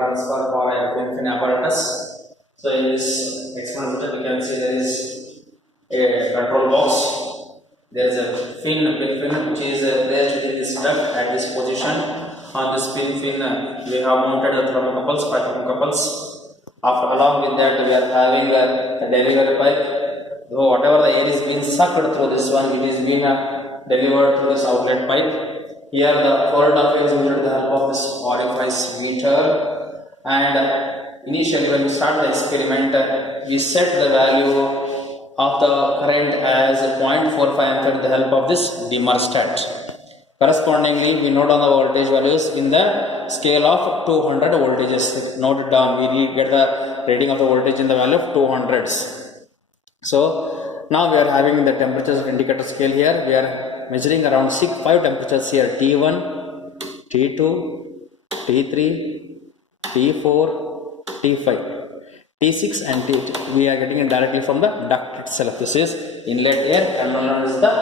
transfer for a fin apparatus. So in this example we can see there is a control box. There is a fin which is placed within this duct at this position. On this fin we have mounted the thermocouples, 5 thermocouples. Along with that we are having a delivery pipe. So whatever the air is being sucked through this one, it is being delivered through this outlet pipe. Here the flow rate of air is measured with the help of this orifice meter, and initially when we start the experiment we set the value of the current as 0.45 ampere with the help of this dimmer stat. Correspondingly we note down the voltage values in the scale of 200 voltages. Note it down, we get the reading of the voltage in the value of 200s. So now we are having the temperatures of indicator scale here. We are measuring around 5 temperatures here: T1, T2, T3, T4, T5, T6 and T8. We are getting it directly from the duct itself. This is inlet air and another is the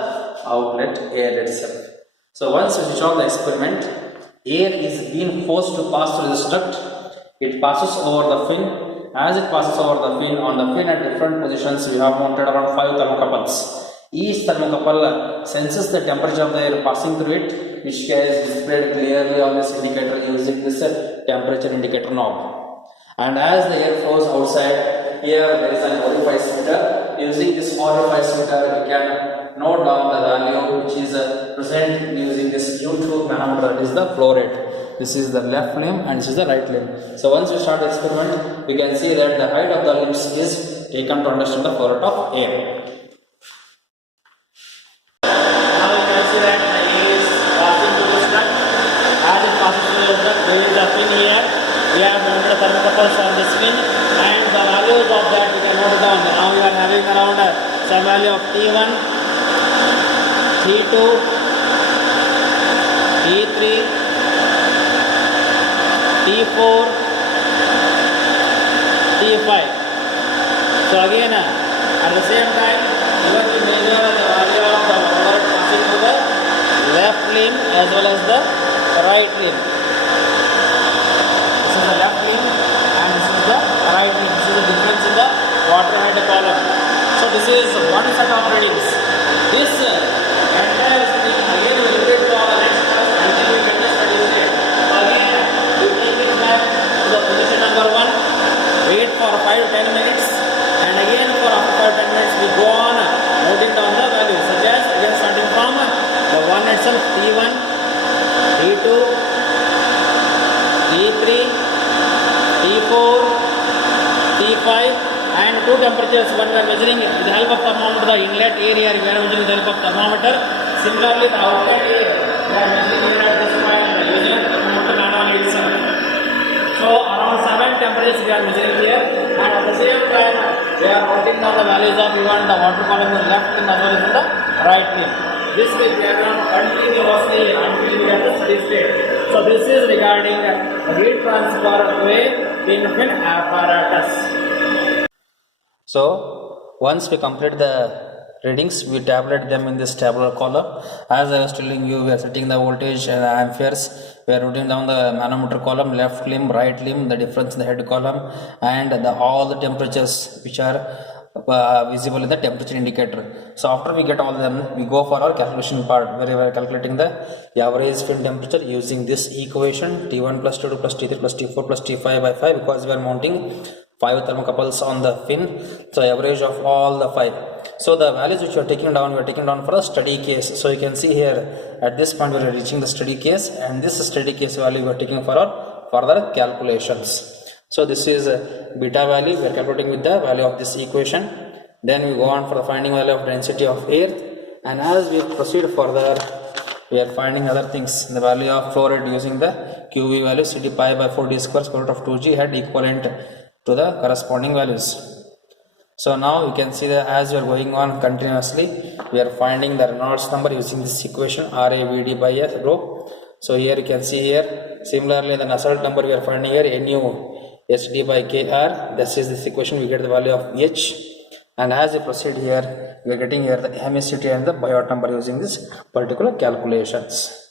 outlet air itself. So once we switch off the experiment, air is being forced to pass through this duct. It passes over the fin. As it passes over the fin, on the fin at different positions we have mounted around 5 thermocouples. Each thermocouple senses the temperature of the air passing through it, which is displayed clearly on this indicator using this temperature indicator knob. And as the air flows outside, here there is an orifice meter. Using this orifice meter we can note down the value which is present using this U2 manometer. That is the flow rate. This is the left limb and this is the right limb. So once we start the experiment, we can see that the height of the limbs is taken to understand the flow rate of air. Now you can see that the air is passing through this duct. As it passes through this duct, there is a fin here. We have mounted thermocouples on this fin, and the values of that we can note it down. Now we are having around some value of T1, T2, T3, T4, T5. So again at the same time we have to measure the value of the water passing through the left limb as well as the right limb. This is the left limb and this is the right limb. This is the difference in the water head column. So this is one set of readings. This entire thing again will repeat for the next class until we get the steady state. So again we take it back to the position number 1, wait for 5-10 minutes, and again for after 5-10 minutes we go on noting down the values, such as again starting from the one itself, T1, T2, T3, T4, T5, and 2 temperatures when we are measuring with the help of thermometer. The inlet air here we are measuring with the help of thermometer. Similarly the outlet air we are measuring here at this point using thermometer manually itself. So around 7 temperatures we are measuring here, and at the same time we are noting down the values of even the water column in the left limb as well as in the right limb. This will carry on continuously until we get the steady state. So this is regarding the heat transfer to a fin apparatus. So once we complete the readings, we tabulate them in this tabular column. As I was telling you, we are setting the voltage and amperes. We are writing down the manometer column, left limb, right limb, the difference in the head column, and all the temperatures which are visible in the temperature indicator. So after we get all of them, we go for our calculation part, where we are calculating the average fin temperature using this equation: T1 plus T2 plus T3 plus T4 plus T5 by 5, because we are mounting 5 thermocouples on the fin. So average of all the 5. So the values which we are taking down, we are taking down for a steady case. So you can see here at this point we are reaching the steady case, and this steady case value we are taking for our further calculations. So this is beta value we are calculating with the value of this equation. Then we go on for the finding value of density of air, and as we proceed further we are finding other things. The value of flow rate using the QV value, CD pi by 4 d square square root of 2g head equivalent to the corresponding values. So now you can see that as we are going on continuously, we are finding the Reynolds number using this equation RAVD by S rho. So here you can see here, similarly the Nusselt number we are finding here NU SD by KR. This is this equation, we get the value of H. And as we proceed here, we are getting here the emissivity and the Biot number using this particular calculations.